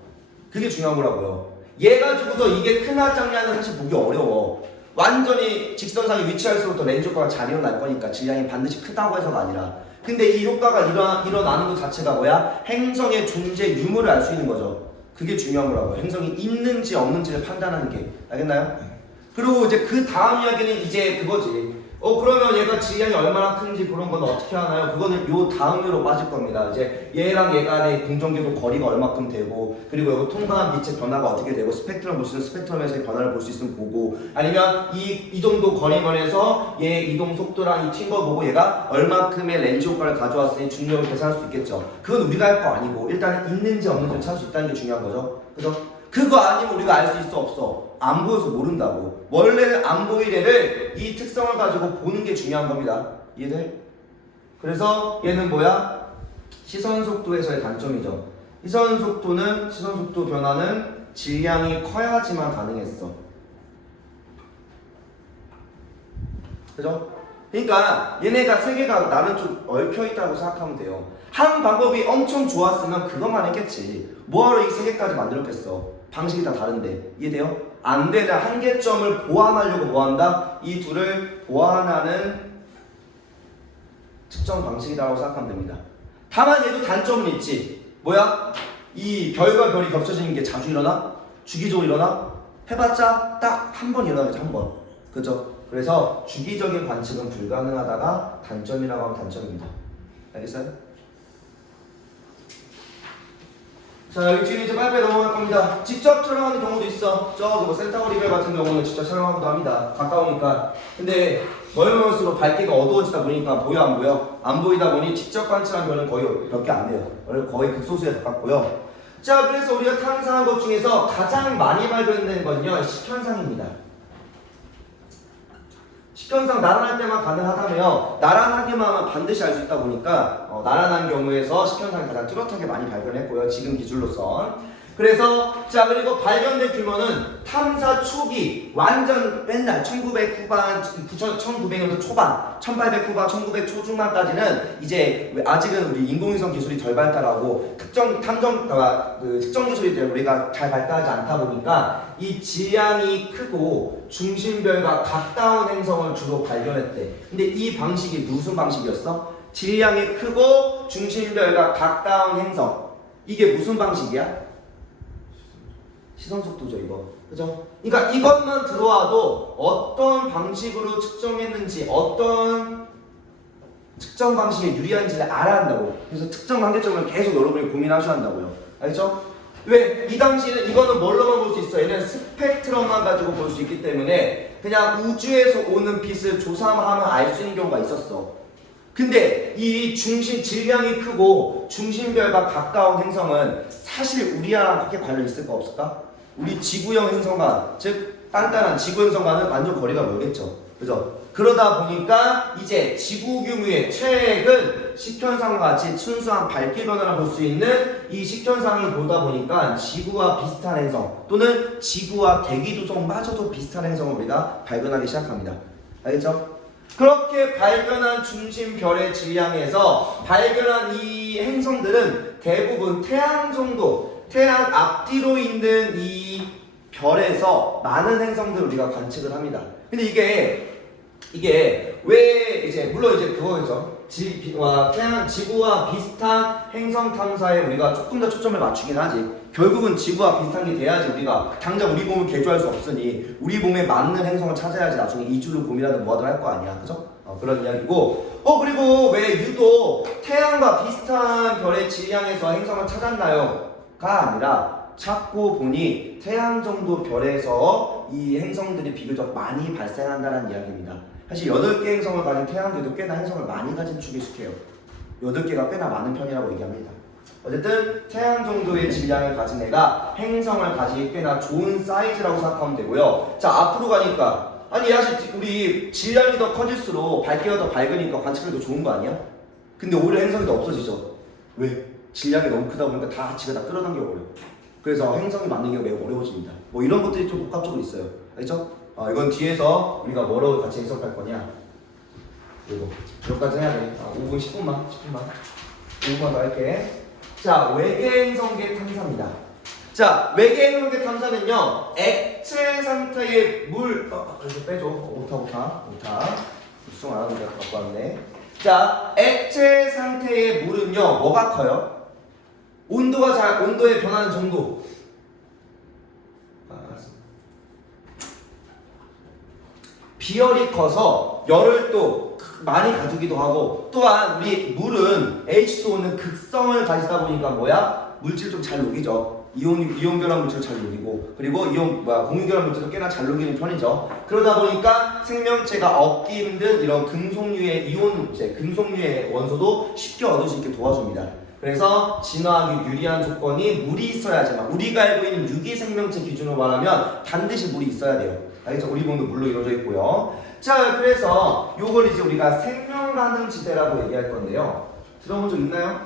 그게 중요한 거라고요. 얘 가지고서 이게 크나 작냐는 사실 보기 어려워. 완전히 직선상에 위치할수록 더 렌즈 효과가 잘 일어날 거니까 질량이 반드시 크다고 해서가 아니라. 근데 이 효과가 일어나는 것 자체가 뭐야? 행성의 존재 유무를 알 수 있는 거죠. 그게 중요한 거라고요. 행성이 있는지 없는지를 판단하는 게. 알겠나요? 그리고 이제 그 다음 이야기는 이제 그거지. 그러면 얘가 질량이 얼마나 큰지 그런 건 어떻게 하나요? 그거는 요 다음으로 빠질 겁니다. 이제 얘랑 얘 간의 공전궤도 거리가 얼마큼 되고, 그리고 여기 통과한 빛의 변화가 어떻게 되고, 스펙트럼 볼 수 있으면 스펙트럼에서의 변화를 볼 수 있으면 보고, 아니면 이 정도 거리면에서 얘 이동 속도랑 이 튄 거 보고 얘가 얼마큼의 렌즈 효과를 가져왔으니 중력을 계산할 수 있겠죠. 그건 우리가 할 거 아니고 일단 있는지 없는지 찾을 수 있다는 게 중요한 거죠. 그죠? 그거 아니면 우리가 알 수 있어 없어? 안 보여서 모른다고. 원래는 안 보일 애를 이 특성을 가지고 보는 게 중요한 겁니다. 이해돼? 그래서 얘는 뭐야? 시선 속도에서의 단점이죠. 시선 속도 변화는 질량이 커야지만 가능했어. 그죠? 그러니까 얘네가 세 개가 나는 좀 얽혀있다고 생각하면 돼요. 한 방법이 엄청 좋았으면 그것만 했겠지. 뭐하러 이 세 개까지 만들었겠어. 방식이 다 다른데. 이해돼요? 안 되는 한계점을 보완하려고 뭐한다? 이 둘을 보완하는 측정 방식이라고 생각하면 됩니다. 다만 얘도 단점은 있지. 뭐야? 이 별과 별이 겹쳐지는 게 자주 일어나? 주기적으로 일어나? 해봤자 딱 한 번 일어나겠지, 한 번. 그죠? 그래서 주기적인 관측은 불가능하다가 단점이라고 하면 단점입니다. 알겠어요? 자, 여기 뒤로 이제 빨리빨리 넘어갈 겁니다. 직접 촬영하는 경우도 있어. 저기 뭐 센타워 리벨 같은 경우는 직접 촬영하기도 합니다. 가까우니까. 근데 멀면수록 밝기가 어두워지다 보니까 보여 안 보여? 안 보이다 보니 직접 관측한 경우는 거의 몇 개 안 돼요. 거의 극소수에 가깝고요. 자, 그래서 우리가 탐사한 것 중에서 가장 많이 발견되는 건요, 식현상입니다. 식현상 나란할 때만 가능하다며 나란하게만 하면 반드시 알 수 있다 보니까 나란한 경우에서 식현상이 가장 뚜렷하게 많이 발견했고요. 지금 기준으로선. 그래서 자 그리고 발견된 규모는 탐사 초기 완전 맨날 1900 후반, 1900년도 초반, 1800 후반, 1900 초중반까지는 이제 아직은 우리 인공위성 기술이 덜 발달하고 특정 기술이 우리가 잘 발달하지 않다 보니까 이 질량이 크고 중심별과 가까운 행성을 주로 발견했대. 근데 이 방식이 무슨 방식이었어? 질량이 크고 중심별과 가까운 행성. 이게 무슨 방식이야? 시선 속도죠, 이거. 그죠? 그러니까 이것만 들어와도 어떤 방식으로 측정했는지, 어떤 측정 방식에 유리한지를 알아야 한다고. 그래서 특정 한계점을 계속 여러분이 고민하셔야 한다고요. 알죠? 왜? 이 당시에는 이거는 뭘로만 볼 수 있어? 얘는 스펙트럼만 가지고 볼 수 있기 때문에 그냥 우주에서 오는 빛을 조사하면 알 수 있는 경우가 있었어. 근데 이 질량이 크고 중심별과 가까운 행성은 사실 우리랑 그렇게 관련 있을까 없을까? 우리 지구형 행성과 즉 단단한 지구 행성과는 완전 거리가 멀겠죠. 그죠? 그러다 보니까 이제 지구 규모의 최근 식현상과 같이 순수한 밝기 변화를 볼 수 있는 이 식현상을 보다 보니까 지구와 비슷한 행성 또는 지구와 대기조성마저도 비슷한 행성을 우리가 발견하기 시작합니다. 알겠죠? 그렇게 발견한 중심별의 질량에서 발견한 이 행성들은 대부분 태양 정도, 태양 앞뒤로 있는 이 별에서 많은 행성들을 우리가 관측을 합니다. 근데 이게 왜 이제 물론 이제 그거죠. 지구와 비슷한 행성 탐사에 우리가 조금 더 초점을 맞추긴 하지. 결국은 지구와 비슷한 게 돼야지 우리가 당장 우리 몸을 개조할 수 없으니 우리 몸에 맞는 행성을 찾아야지 나중에 이주를 고민하든 뭐하든 할 거 아니야. 그죠? 그런 이야기고. 그리고 왜 유독 태양과 비슷한 별의 질량에서 행성을 찾았나요? 가 아니라 찾고 보니 태양 정도 별에서 이 행성들이 비교적 많이 발생한다는 이야기입니다. 사실 8개 행성을 가진 태양들도 꽤나 행성을 많이 가진 축에 속해요. 8개가 꽤나 많은 편이라고 얘기합니다. 어쨌든 태양 정도의 질량을 가진 애가 행성을 가지기 꽤나 좋은 사이즈라고 생각하면 되고요. 자, 앞으로 가니까 아니 사실 우리 질량이 더 커질수록 밝기가 더 밝으니까 관측하기 더 좋은 거 아니야? 근데 오히려 행성이 더 없어지죠. 왜? 질량이 너무 크다 보니까 다 지가 다 끌어당겨버려. 그래서 행성이 만들기가 매우 어려워집니다. 뭐 이런 것들이 좀 복합적으로 있어요. 알죠? 이건 뒤에서 우리가 뭐로 같이 해석할 거냐? 이거 여기까지 해야 돼. 5분 10분만 더 할게. 자, 외계 행성계 탐사입니다. 자, 외계 행성계 탐사는요, 액체 상태의 물, 이렇게 빼줘. 오타. 수정 안 하고 내가 갖고 왔네. 자, 액체 상태의 물은요, 뭐가 커요? 온도의 변하는 정도. 알았어. 비열이 커서 열을 또 많이 가두기도 하고, 또한 우리 물은 H2O는 극성을 가지다 보니까 뭐야? 물질 좀 잘 녹이죠. 이온 결합 물질을 잘 녹이고, 그리고 공유 결합 물질도 꽤나 잘 녹이는 편이죠. 그러다 보니까 생명체가 얻기 힘든 이런 금속류의 이온체, 금속류의 원소도 쉽게 얻을 수 있게 도와줍니다. 그래서 진화하기 유리한 조건이 물이 있어야지만, 우리가 알고 있는 유기 생명체 기준으로 말하면 반드시 물이 있어야 돼요. 알겠죠? 우리 몸도 물로 이루어져 있고요. 자, 그래서 요걸 이제 우리가 생명 가능 지대라고 얘기할 건데요. 들어본 적 있나요?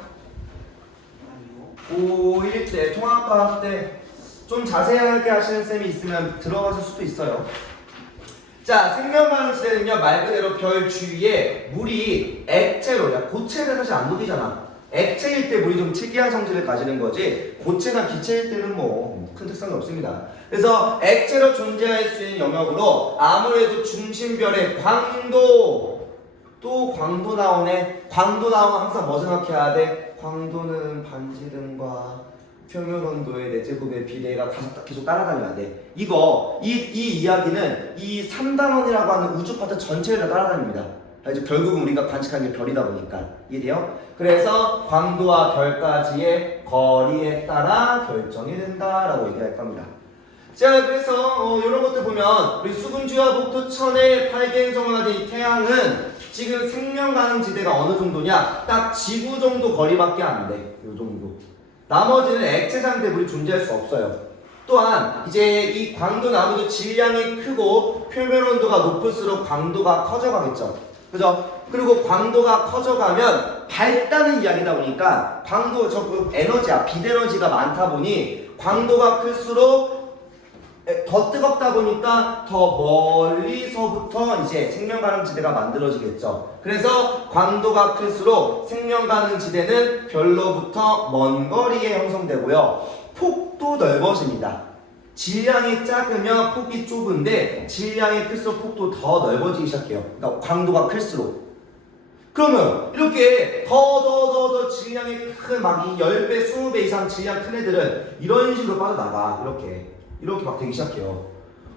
고1 때, 통합과학 때 좀 자세하게 하시는 쌤이 있으면 들어가실 수도 있어요. 자, 생명 가능 지대는요, 말 그대로 별 주위에 물이 액체로, 고체는 사실 안 녹이잖아. 액체일 때 물이 좀 특이한 성질을 가지는 거지, 고체나 기체일 때는 뭐 큰 특성이 없습니다. 그래서 액체로 존재할 수 있는 영역으로 아무래도 중심별의 광도, 또 광도 나오네. 광도 나오면 항상 뭐 생각해야 돼? 광도는 반지름과 표면 온도의 내제곱의 비례가 계속 따라다녀야 돼. 이 이야기는 이 3단원이라고 하는 우주 파트 전체를 다 따라다닙니다. 이제 결국은 우리가 관측하는 게 별이다 보니까. 이해돼요? 그래서 광도와 별까지의 거리에 따라 결정이 된다라고 얘기할 겁니다. 자, 그래서 이런 것들 보면 우리 수금주와 복토천의 8개 행성을 가진 이 태양은 지금 생명 가능 지대가 어느 정도냐? 딱 지구 정도 거리밖에 안 돼. 이 정도. 나머지는 액체 상태 물이 존재할 수 없어요. 또한 이제 이 광도는 아무래도 질량이 크고 표면 온도가 높을수록 광도가 커져가겠죠. 그죠? 그리고 광도가 커져가면 밝다는 이야기다 보니까 에너지야, 빛에너지가 많다 보니 광도가 클수록 더 뜨겁다 보니까 더 멀리서부터 이제 생명 가능 지대가 만들어지겠죠. 그래서 광도가 클수록 생명 가능 지대는 별로부터 먼 거리에 형성되고요. 폭도 넓어집니다. 질량이 작으면 폭이 좁은데 질량이 클수록 폭도 더 넓어지기 시작해요. 그러니까 광도가 클수록. 그러면 이렇게 더 질량이 큰 막 10배, 20배 이상 질량 큰 애들은 이런 식으로 빠져나가. 이렇게 막 되기 시작해요.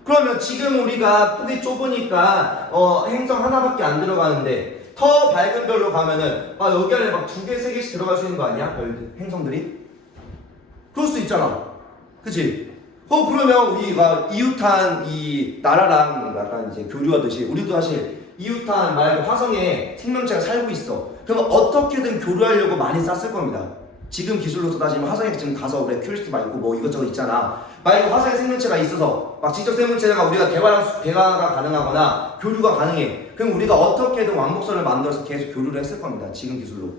그러면 지금 우리가 폭이 좁으니까 행성 하나밖에 안 들어가는데 더 밝은 별로 가면은 여기 안에 막 2개, 3개씩 들어갈 수 있는 거 아니야? 행성들이? 그럴 수도 있잖아. 그치? 그러면 우리가 이웃한 이 나라랑 약간 이제 교류하듯이 우리도 사실 이웃한 말고 화성에 생명체가 살고 있어. 그러면 어떻게든 교류하려고 많이 쌌을 겁니다. 지금 기술로서 따지면 화성에 지금 가서 우리 큐리스트 말고 뭐 이것저것 있잖아. 만약에 화성에 생명체가 있어서 막 직접 생명체가 우리가 대화가 가능하거나 교류가 가능해. 그럼 우리가 어떻게든 왕복선을 만들어서 계속 교류를 했을 겁니다. 지금 기술로.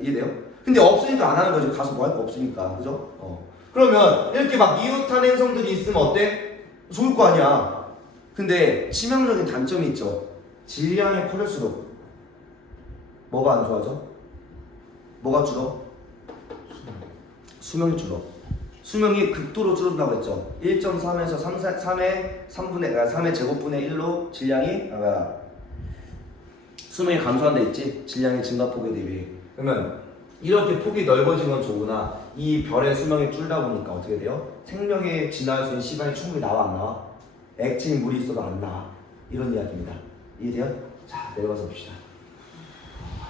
이해돼요? 근데 없으니까 안 하는 거죠. 가서 뭐 할 거 없으니까. 그죠? 그러면 이렇게 막 이웃한 행성들이 있으면 어때? 좋을 거 아니야. 근데 치명적인 단점이 있죠. 질량이 커질수록 뭐가 안 좋아져? 뭐가 줄어? 수명이 줄어. 수명이 극도로 줄어든다고 했죠. 1.3에서 3의 제곱분의 1로 질량이 수명이 감소한다 했지. 질량의 증가폭에 대비해. 그러면 이렇게 폭이 넓어진 건 좋으나 이 별의 수명이 줄다 보니까 어떻게 돼요? 생명에 지날 수 있는 시간이 충분히 나와 안 나와? 액체인 물이 있어도 안 나와. 이런 이야기입니다. 이해돼요? 자, 내려가서 봅시다.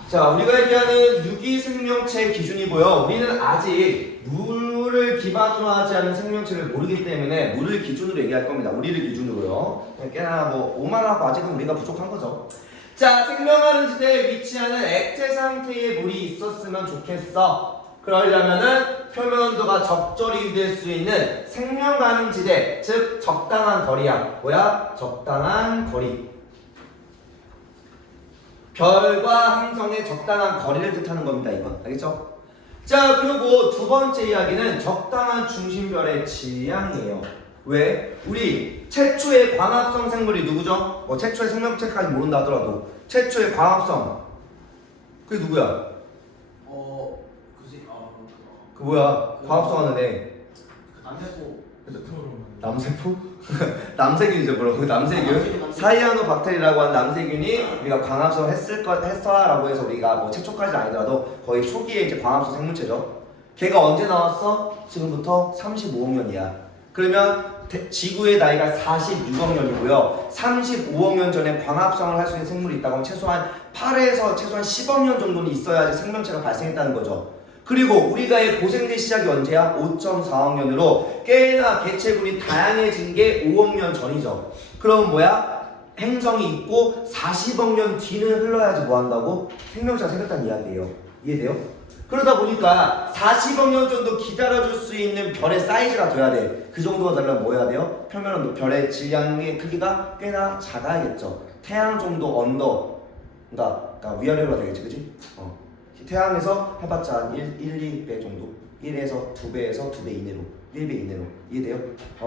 자, 우리가 얘기하는 유기 생명체 기준이고요. 우리는 아직 물을 기반으로 하지 않은 생명체를 모르기 때문에 물을 기준으로 얘기할 겁니다. 우리를 기준으로요. 꽤나 뭐 오만하고 아직은 우리가 부족한 거죠. 자, 생명하는 지대에 위치하는 액체 상태의 물이 있었으면 좋겠어. 그러려면은 표면 온도가 적절히 유지될 수 있는 생명 가능 지대, 즉 적당한 거리야. 뭐야? 적당한 거리. 별과 행성의 적당한 거리를 뜻하는 겁니다. 이건 알겠죠? 자, 그리고 두 번째 이야기는 적당한 중심별의 질량이에요. 왜? 우리 최초의 광합성 생물이 누구죠? 뭐 최초의 생명체까지 모른다 하더라도 최초의 광합성 그게 누구야? 그지 그 뭐야? 광합성하는 애 남세포. 남세포? 남세균 이제 뭐라고? 남세균? 사이아노박테리라고 하는 남세균이 우리가 광합성을 했어라고 해서 우리가 뭐 최초까지 아니더라도 거의 초기에 이제 광합성 생물체죠. 걔가 언제 나왔어? 지금부터 35억 년이야. 그러면 지구의 나이가 46억 년이고요. 35억 년 전에 광합성을 할 수 있는 생물이 있다고 하면 최소한 8에서 최소한 10억 년 정도는 있어야지 생명체가 발생했다는 거죠. 그리고 우리가의 고생대 시작이 언제야? 5.4억 년으로 꽤나 개체군이 다양해진 게 5억 년 전이죠. 그럼 뭐야? 행성이 있고 40억 년 뒤는 흘러야지 뭐 한다고? 생명체가 생겼다는 이야기예요. 이해돼요? 그러다 보니까 40억 년 정도 기다려줄 수 있는 별의 사이즈가 돼야 돼. 그 정도가 되려면 뭐 해야 돼요? 표면 온도, 별의 질량의 크기가 꽤나 작아야겠죠. 태양 정도 언더, 그러니까 위아래로 되겠지, 그치? 태양에서 해봤자 한 1, 2배 정도. 1에서 2배에서 2배 이내로, 1배 이내로. 이해돼요?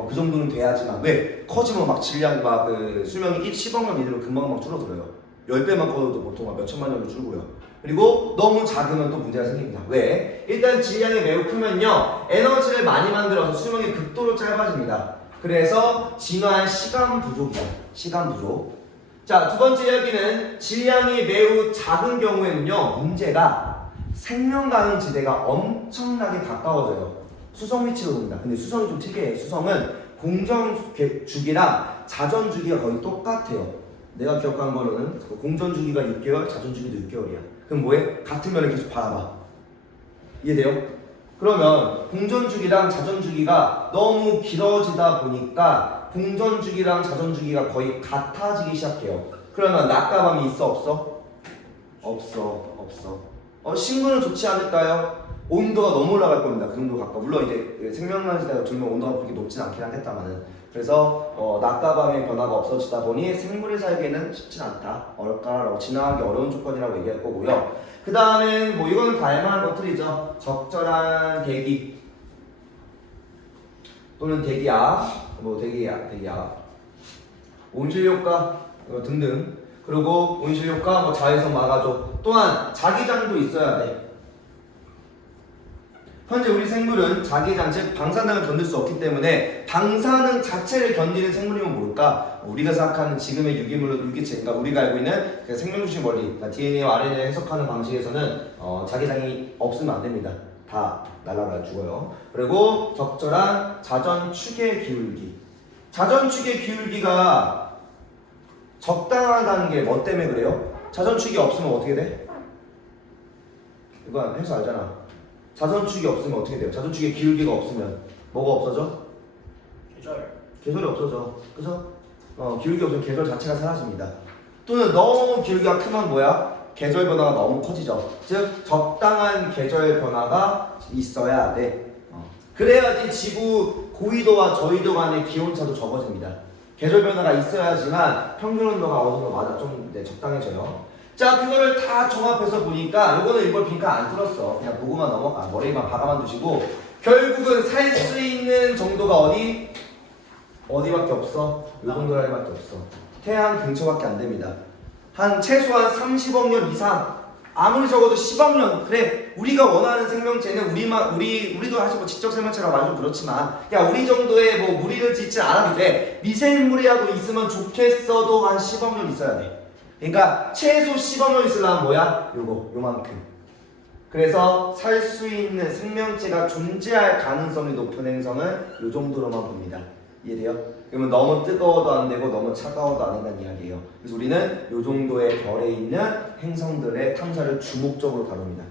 그 정도는 돼야지만. 왜? 커지면 막 질량, 막 그 수명이 10억 년 이내로 금방 줄어들어요. 10배만 커도 보통 막 몇천만 년으로 줄고요. 그리고 너무 작으면 또 문제가 생깁니다. 왜? 일단 질량이 매우 크면요, 에너지를 많이 만들어서 수명이 극도로 짧아집니다. 그래서 진화의 시간 부족이야. 시간 부족. 자, 두 번째 이야기는 질량이 매우 작은 경우에는요, 문제가 생명 가능 지대가 엄청나게 가까워져요. 수성 위치로 봅니다. 근데 수성이 좀 특이해요. 수성은 공전 주기랑 자전 주기가 거의 똑같아요. 내가 기억하는 거로는 공전 주기가 6개월, 자전 주기도 6개월이야. 그럼 뭐해? 같은 면을 계속 바라봐. 이해돼요? 그러면 공전 주기랑 자전 주기가 너무 길어지다 보니까 공전 주기랑 자전 주기가 거의 같아지기 시작해요. 그러면 낮과 밤이 있어 없어? 없어. 식물은 좋지 않을까요? 온도가 너무 올라갈 겁니다. 그 정도 가까워. 물론 이제 생명난 시대가 들면 온도가 그렇게 높진 않긴 하겠다마는. 그래서 낮과 밤의 변화가 없어지다 보니 생물이 살기에는 쉽진 않다. 어렵다라고 진화하기 어려운 조건이라고 얘기할 거고요. 그 다음엔 뭐 이거는 다 알만한 것들이죠. 적절한 대기 또는 대기압, 온실효과 등등. 그리고 온실효과, 뭐 자외선 막아줘. 또한 자기장도 있어야 돼. 현재 우리 생물은 자기장, 즉 방사능을 견딜 수 없기 때문에 방사능 자체를 견디는 생물이면 뭘까? 우리가 생각하는 지금의 유기체, 그러니까 우리가 알고 있는 그 생명주식 원리, 그러니까 DNA와 RNA를 해석하는 방식에서는 자기장이 없으면 안 됩니다. 다 날아가요, 죽어요. 그리고 적절한 자전축의 기울기. 자전축의 기울기가 적당하다는 게 뭐 때문에 그래요? 자전축이 없으면 어떻게 돼? 이거 해서 알잖아. 자전축이 없으면 어떻게 돼요? 자전축의 기울기가 없으면 뭐가 없어져? 계절이 없어져. 그죠? 기울기 없으면 계절 자체가 사라집니다. 또는 너무 기울기가 크면 뭐야? 계절 변화가 너무 커지죠. 즉 적당한 계절 변화가 있어야 돼. 그래야지 지구 고위도와 저위도 간의 기온차도 적어집니다. 계절 변화가 있어야지만 평균 온도가 어느 정도 맞아 좀 적당해져요. 자, 그거를 다 종합해서 보니까 요거는 일본 빈칸 안 뚫었어. 그냥 보고만 넘어가. 머리만 박아만 두시고 결국은 살 수 있는 정도가 어디밖에 없어? 요 정도라밖에 없어. 태양 근처밖에 안 됩니다. 한 최소한 30억 년 이상, 아무리 적어도 10억 년. 그래, 우리가 원하는 생명체는 우리도 사실 뭐 지적 생명체라고 말하면 좀 그렇지만, 야, 우리 정도의 뭐 무리를 짓지 않아도 돼. 미생물이라고 있으면 좋겠어도 한 10억 년 있어야 돼. 그러니까 최소 10억 년 있으려면 뭐야? 요만큼. 그래서 살 수 있는 생명체가 존재할 가능성이 높은 행성은 요 정도로만 봅니다. 이해돼요? 그러면 너무 뜨거워도 안 되고 너무 차가워도 안 된다는 이야기예요. 그래서 우리는 요 정도의 별에 있는 행성들의 탐사를 주목적으로 다룹니다.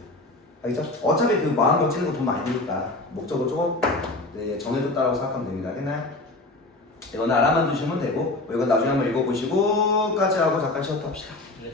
알겠죠? 어차피 그 마음껏 찌는 거 돈 많이 드니까 목적을 조금 정해줬다라고 생각하면 됩니다. 알겠나요? 이건 알아만 두시면 되고 이건 나중에 한번 읽어보시고 까지 하고 잠깐 쉬었다 합시다. 네.